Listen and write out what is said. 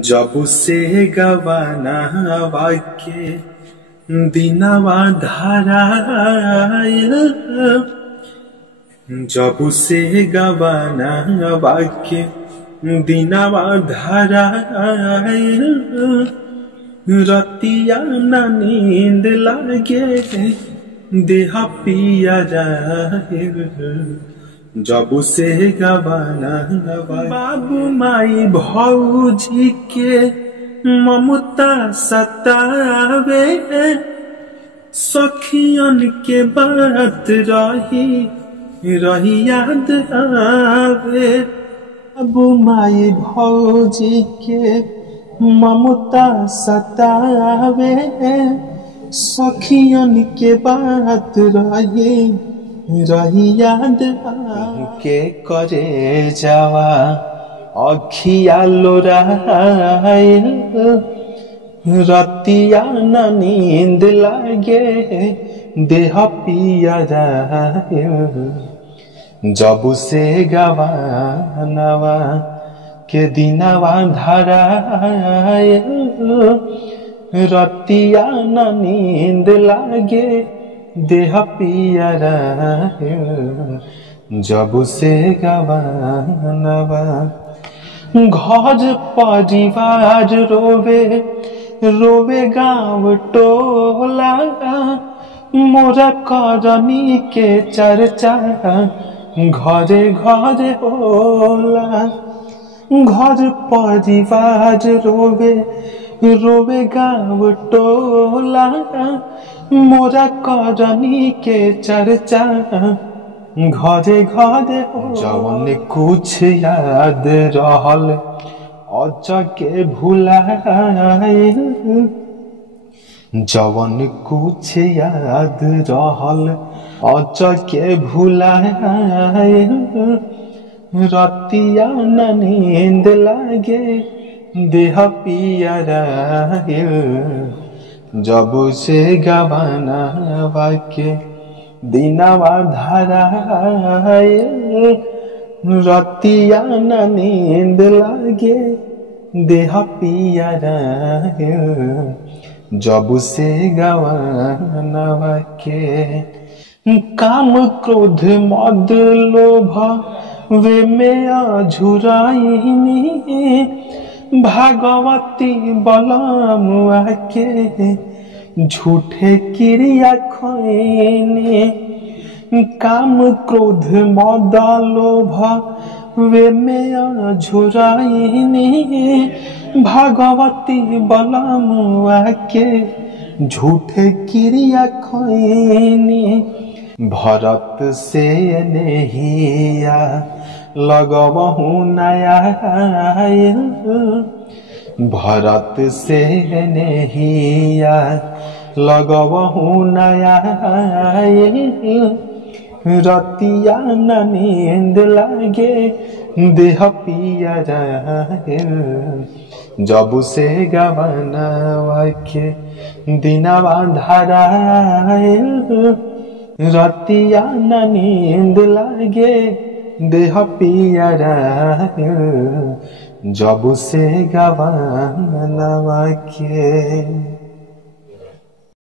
जब से गवाना वाक्य दिनवा धारायल, जब से गवाना वाक्य दिनवा धारायल, रतिया ना नींद लागे देह पिया जाए। जब से गवाना बाबू माई भौजी के ममता सतावे, सखियन के बात रही रही याद आवे। बाबू माई भौजी के ममता सतावे, सखियन के बात रही रही याद के करे जावा अखिया लोराइल, रतिया ना नींद लागे देह पिया जाए। जब से गवानवा के दिनवा धाराइल, रतिया ना नींद लागे देह पिया रहे। जब से गवानवा घर परिवार रोवे रोवे गाँव टोला, मोरा करनी के चर्चा घरे घरे होला। घर परिवार रोवे रोवे गाँव टोला, मोरा करनी के चर्चा घरे घरे। जवन कुछ याद रहल अचके भुलाइल, जवन कुछ याद रहल अचके भुलाइल, रतिया ना नींद लागे देह पिया रहिल। जब से गवाना वाक्य दिनवा धाराइल, रतिया ना नींद लागे देह पिया रहिल। जब से गवाना वाक्य काम क्रोध मद लोभ वे में अझुराइनी, भागवती बलमुआ के झूठे क्रिया खैनी। काम क्रोध मद लोभ वे में अझुराइनी, भागवती बलमुआ के झूठे क्रिया खैनी। भरत से नहिया लगवहु नया, भरत से नहिया लगवहु नया, रतिया ना नींद लागे देह पिया रहिल। जब से गवाना वाक्य दिनवा धाराइल, रतिया ना नींद लागे देह पिया रहिल। जब से गवाना वाक्य